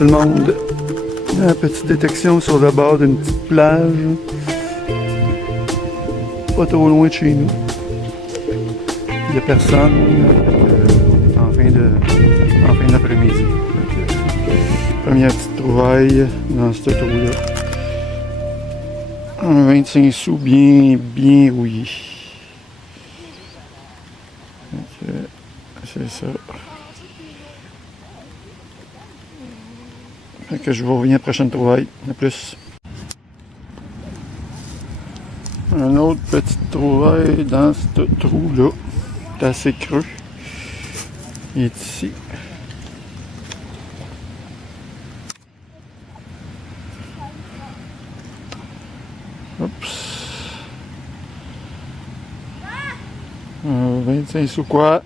tout le monde. Une petite détection sur le bord d'une petite plage. Pas trop loin de chez nous. Il n'y a personne. En fin d'après-midi. Première petite trouvaille dans ce trou-là. Un 25 sous bien rouillé. C'est ça. Fait que je vous reviens à la prochaine trouvaille. À plus. Un autre petite trouvaille dans ce trou-là. C'est assez creux. Il est ici. Oups. 25 sous quoi?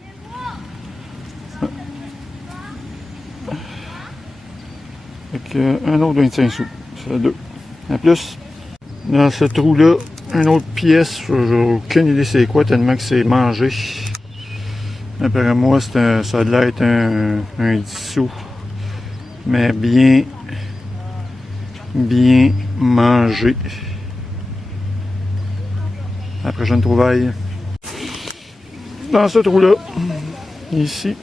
Fait un autre 25 sous. Ça fait deux. À plus. Dans ce trou-là, une autre pièce. J'ai aucune idée c'est quoi tellement que c'est mangé. Après moi, ça a l'air d'être un 10 sous. Mais bien mangé. La prochaine trouvaille. Dans ce trou-là, ici,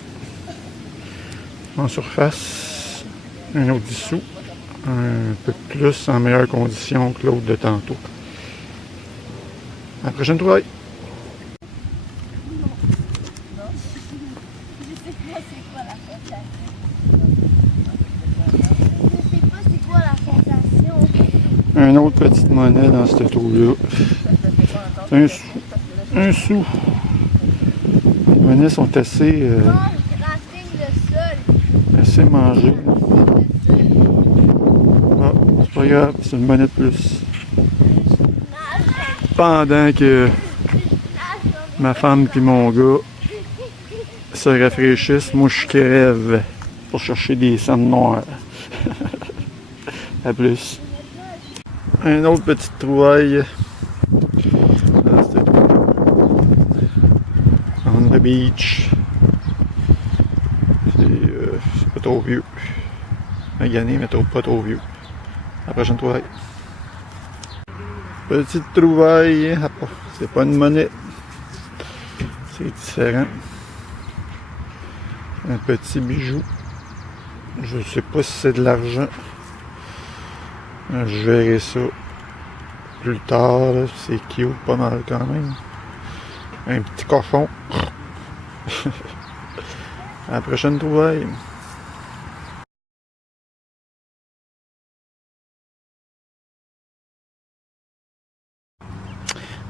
en surface, un autre 10 sous, un peu plus en meilleure condition que l'autre de tantôt. La prochaine trouvaille. Un autre petite monnaie dans ce trou-là. Un sou. Les monnaies sont assez mangées. Ah, c'est pas grave, c'est une monnaie de plus. Pendant que ma femme et mon gars se rafraîchissent, moi je crève pour chercher des sandes noires. À plus. Un autre petite trouvaille dans cette on the beach. C'est pas trop vieux. Magané, mais pas trop vieux. La prochaine trouvaille. Petite trouvaille. C'est pas une monnaie. C'est différent. Un petit bijou. Je sais pas si c'est de l'argent. Je verrai ça plus tard. C'est cute, pas mal quand même. Un petit cochon. À la prochaine trouvaille.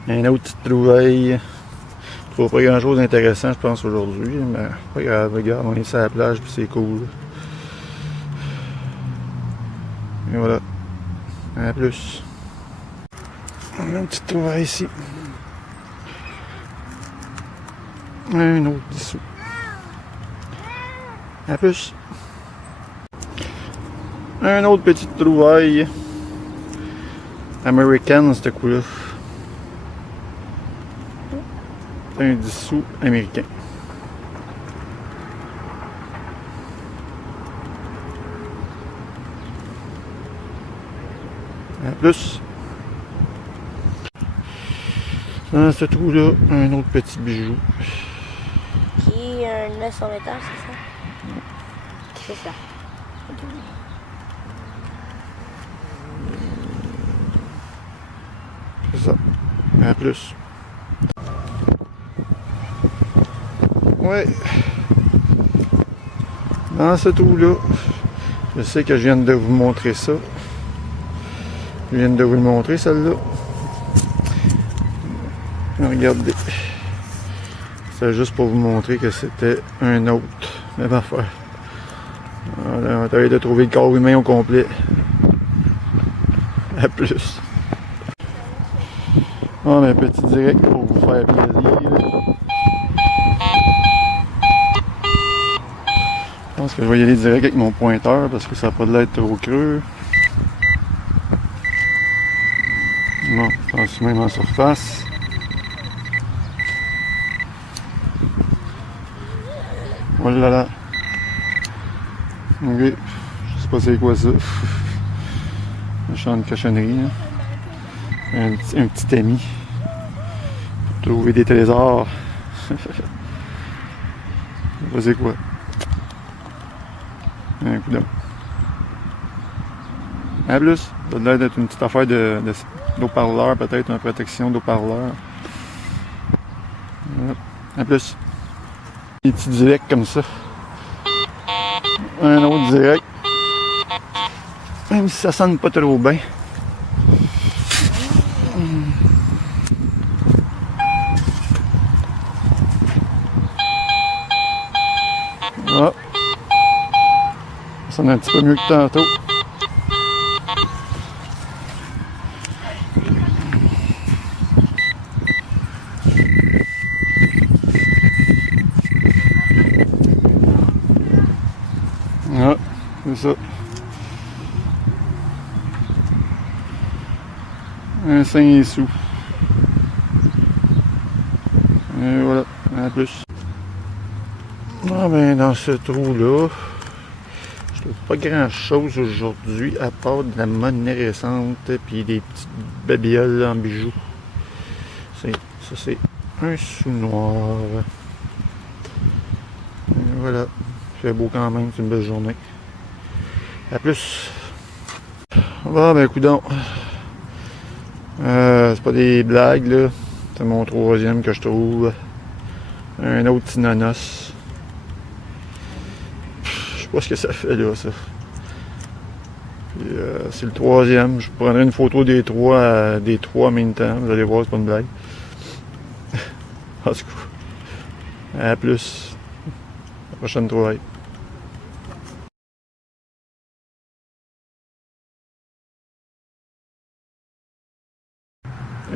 Un autre petite trouvaille. Je trouve pas grand chose d'intéressant, je pense, aujourd'hui. Mais pas grave, regarde, on est sur la plage puis c'est cool. Et voilà. À plus. On a une petite trouvaille ici. Un autre 10 sous. À plus. Un autre petite trouvaille. Américaine, ce coup-là. Un 10 sous américain. À plus. Dans ce trou-là, un autre petit bijou. Qui est un 9 en métal, c'est ça? C'est ça. C'est ça. À plus. Ouais. Dans ce trou-là, je sais que je viens de vous montrer ça. Je viens de vous le montrer, celle-là. Regardez. C'est juste pour vous montrer que c'était un autre. Même affaire. Voilà, on va essayer de trouver le corps humain au complet. À plus. On a un petit direct pour vous faire plaisir. Je pense que je vais y aller direct avec mon pointeur parce que ça n'a pas de l'air trop creux. Non, je pense même en surface. Oh là là. Ok. pas c'est quoi ça. Méchante cochonnerie, là. Un petit ami. Pour trouver des trésors. Je sais pas c'est quoi. Un coup d'homme. En plus, ça a l'air d'être une petite affaire d'eau-parleur, peut-être une protection d'eau-parleur. En plus, des petits directs comme ça. Un autre direct. Même si ça sonne pas trop bien. Ah. Ça sonne un petit peu mieux que tantôt. Ah, c'est ça. Un 5 sous. Et voilà, en plus. Ah ben dans ce trou-là, je trouve pas grand-chose aujourd'hui à part de la monnaie récente puis des petites babioles en bijoux. Ça c'est un sou noir. Et voilà. Il fait beau quand même, c'est une belle journée. À plus. Ah ben coudonc. C'est pas des blagues là. C'est mon troisième que je trouve. Un autre petit nanos. Je sais pas ce que ça fait là ça. Puis, c'est le troisième. Je prendrai une photo des trois en même temps. Vous allez voir, c'est pas une blague. En tout cas. À plus. La prochaine trouvaille.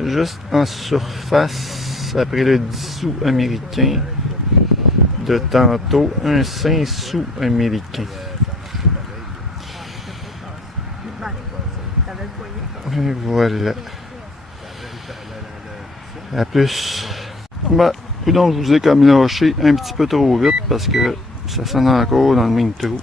Juste en surface, après le 10 sous américain de tantôt, un 5 sous américain. Et voilà. À plus. Ben, donc je vous ai comme lâché un petit peu trop vite parce que ça sonne encore dans le même trou.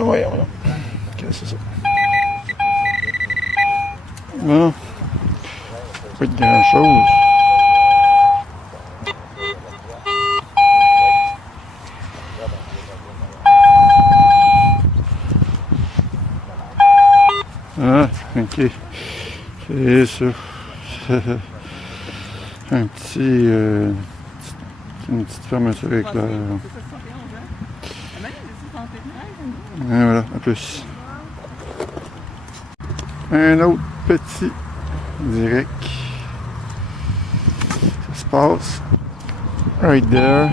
Voyons là. Qu'est-ce que c'est ça? Non. Pas de grand chose. Ah, ok. C'est ça. Un petit. Une petite fermeture éclair. Et voilà, à plus. Un autre petit direct. Ça se passe. Right there.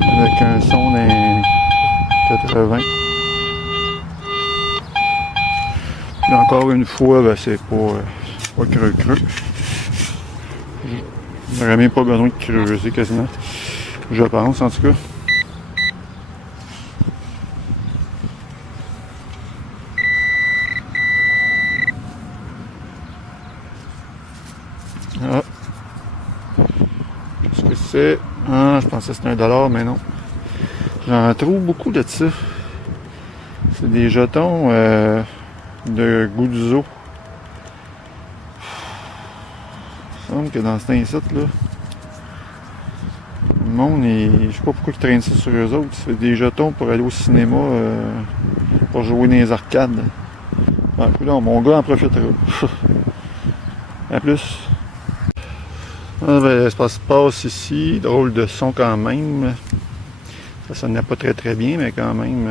Avec un son d'un 80. Puis encore une fois, ben, c'est pas creux. J'aurais même pas besoin de creuser quasiment. Je pense en tout cas. Ah. Qu'est-ce que c'est? Ah, je pensais que c'était $1, mais non. J'en trouve beaucoup de ça. C'est des jetons de Guzzo. Il me semble que dans cet incite là, le monde, je sais pas pourquoi ils traînent ça sur eux autres. C'est des jetons pour aller au cinéma, pour jouer dans les arcades. Ah, là, mon gars en profitera. À plus. Ah, ben, ça se passe ici. Drôle de son quand même. Ça sonnait pas très bien, mais quand même.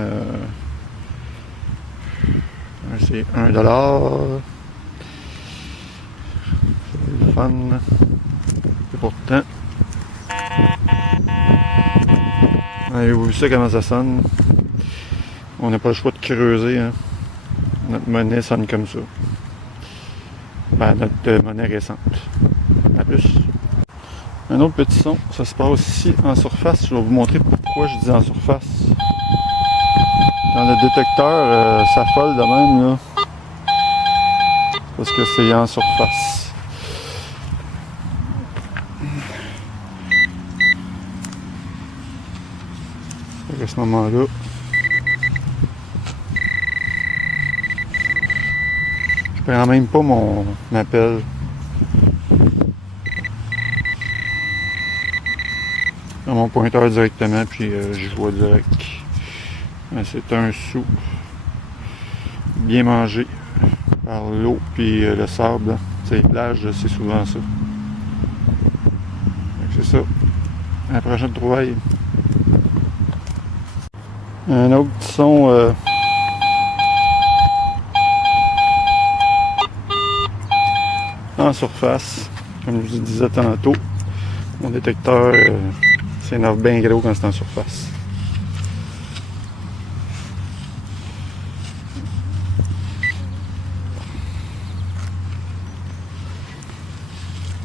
C'est $1. C'est le fun. Et pourtant. Avez-vous vu ça comment ça sonne? On n'a pas le choix de creuser, hein. Notre monnaie sonne comme ça. Ben, notre monnaie récente. À plus. Un autre petit son, ça se passe ici en surface. Je vais vous montrer pourquoi je dis en surface. Quand le détecteur s'affole de même, là, parce que c'est en surface. À ce moment-là, je prends même pas mon appel. Dans mon pointeur directement, puis je vois direct. C'est un sou bien mangé par l'eau puis le sable. Les plages, c'est souvent ça. C'est ça. À la prochaine trouvaille. Un autre petit son en surface, comme je vous disais tantôt. Mon détecteur s'énerve bien gros quand c'est en surface.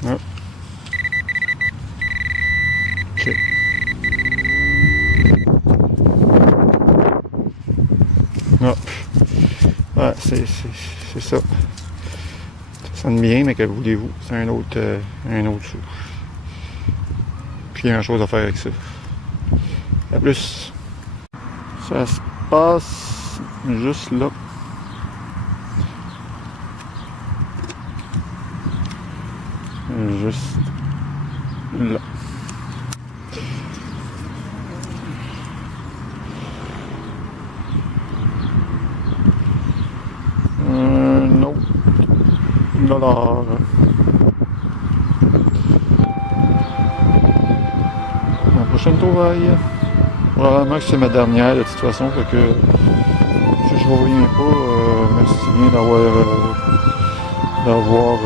Ah. Ok. Ah. Ah, c'est ça. Ça sonne bien, mais que voulez-vous? C'est un autre sou. Puis il y a une chose à faire avec ça. À plus. Ça se passe juste là. Juste là. Un autre dollar. La prochaine trouvaille. Probablement que c'est ma dernière de toute façon, fait que si je vous reviens pas, merci bien d'avoir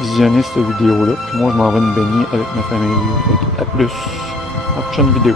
visionné cette vidéo-là. Puis moi je m'en vais me baigner avec ma famille. Fait que à plus. À la prochaine vidéo.